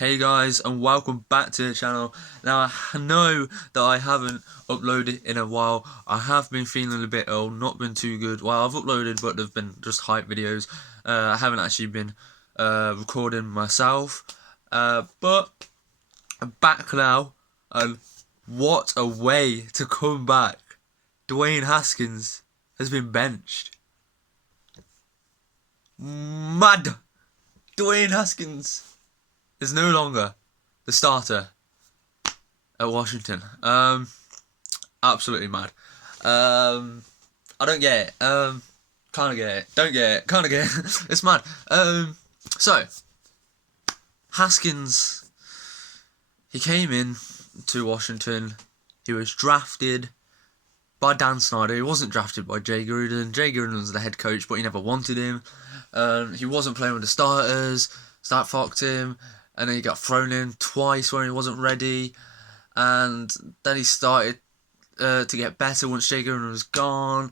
Hey guys, and welcome back to the channel. Now I know that I haven't uploaded in a while. I have been feeling a bit ill, not been too good. Well, I've uploaded, but they've been just hype videos. I haven't actually been recording myself. But I'm back now, and what a way to come back. Dwayne Haskins has been benched. Mad! Dwayne Haskins is no longer the starter at Washington. Absolutely mad. I don't get it. Kind of get it. Don't get it. Kind of get it. It's mad. So Haskins, he came in to Washington. He was drafted by Dan Snyder. He wasn't drafted by Jay Gruden. Jay Gruden was the head coach, but he never wanted him. He wasn't playing with the starters. So that fucked him. And then he got thrown in twice when he wasn't ready. And then he started to get better once Jay Gruden was gone.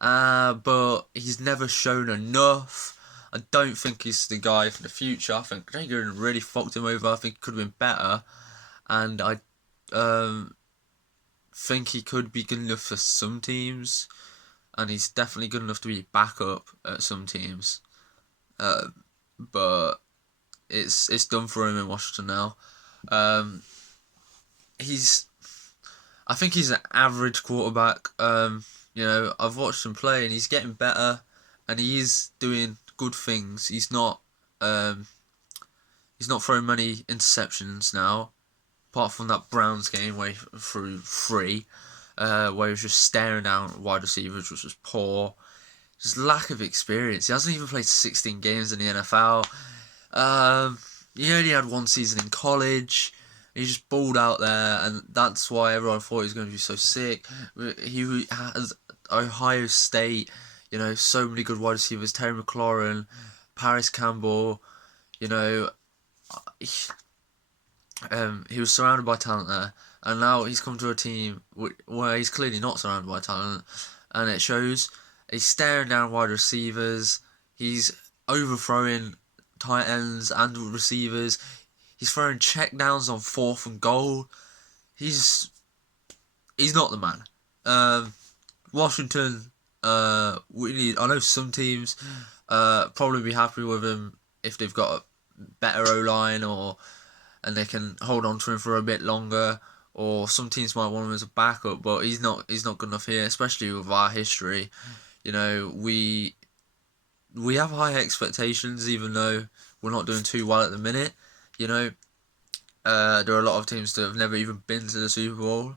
But he's never shown enough. I don't think he's the guy for the future. I think Jay Gruden really fucked him over. I think he could have been better. And I think he could be good enough for some teams. And he's definitely good enough to be backup at some teams. But it's done for him in Washington now. I think he's an average quarterback. I've watched him play and he's getting better, and he is doing good things. He's not throwing many interceptions now, apart from that Browns game where he threw 3, where he was just staring down wide receivers, which was poor. Just lack of experience. He hasn't even played 16 games in the NFL. He only had 1 season in college. He just balled out there, and that's why everyone thought he was going to be so sick. He has Ohio State, so many good wide receivers. Terry McLaurin, Paris Campbell, he was surrounded by talent there, and now he's come to a team where he's clearly not surrounded by talent, and it shows. He's staring down wide receivers. He's overthrowing tight ends and receivers. He's throwing checkdowns on 4th and goal. He's not the man. Washington. I know some teams probably be happy with him if they've got a better O-line and they can hold on to him for a bit longer. Or some teams might want him as a backup, but he's not good enough here, especially with our history. We have high expectations, even though we're not doing too well at the minute. There are a lot of teams that have never even been to the Super Bowl.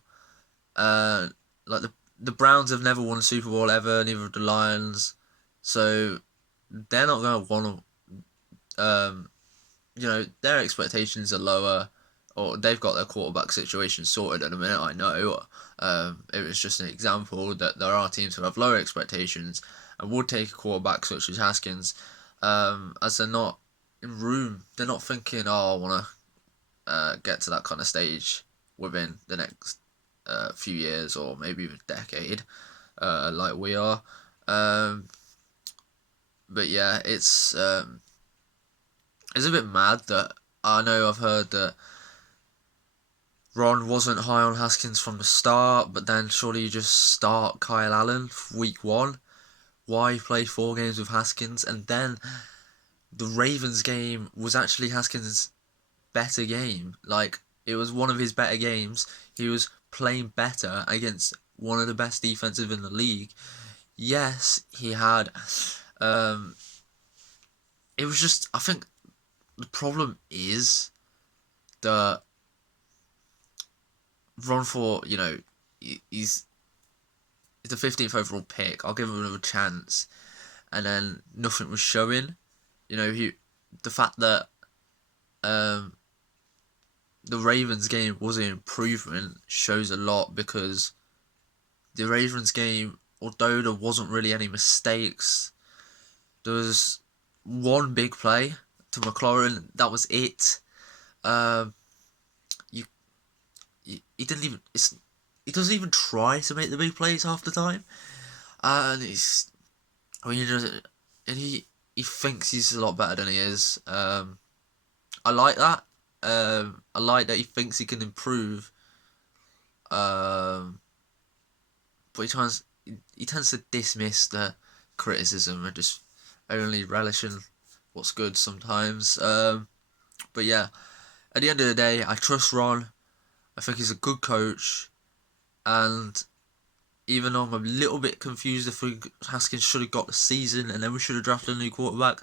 Like the Browns have never won a Super Bowl ever, neither have the Lions. So they're not going to want to. Their expectations are lower, or they've got their quarterback situation sorted at the minute. I know. It was just an example that there are teams who have lower expectations and would take a quarterback such as Haskins, as they're not in room. They're not thinking, I want to get to that kind of stage within the next few years or maybe even decade, like we are. But yeah, it's a bit mad that I know I've heard that Ron wasn't high on Haskins from the start, but then surely you just start Kyle Allen week 1. Why play 4 games with Haskins? And then the Ravens game was actually Haskins' better game. Like, it was one of his better games. He was playing better against one of the best defensive in the league. Yes, he had. It was just, I think the problem is that Ron Ford, he's the 15th overall pick. I'll give him another chance. And then nothing was showing. The fact that the Ravens game was an improvement shows a lot, because the Ravens game, although there wasn't really any mistakes, there was one big play to McLaurin. That was it. He didn't even. He doesn't even try to make the big plays half the time, and he thinks he's a lot better than he is. I like that. a light that he thinks he can improve. But he tends to dismiss the criticism and just only relishing what's good sometimes. But yeah, at the end of the day, I trust Ron. I think he's a good coach, and even though I'm a little bit confused if Haskins should have got the season and then we should have drafted a new quarterback,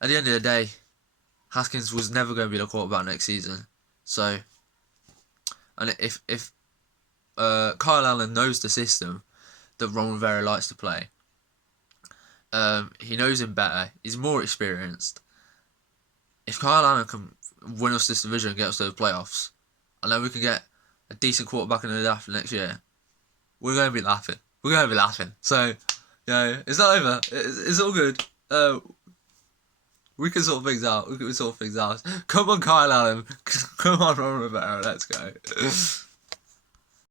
at the end of the day, Haskins was never going to be the quarterback next season. So, and if Kyle Allen knows the system that Ron Rivera likes to play, he knows him better. He's more experienced. If Kyle Allen can win us this division and get us to the playoffs, and then we can get a decent quarterback in the draft next year, we're going to be laughing. We're going to be laughing. So, it's not over. It's all good. We can sort things out. Come on, Kyle Allen. Come on, Ron Rivera. Let's go.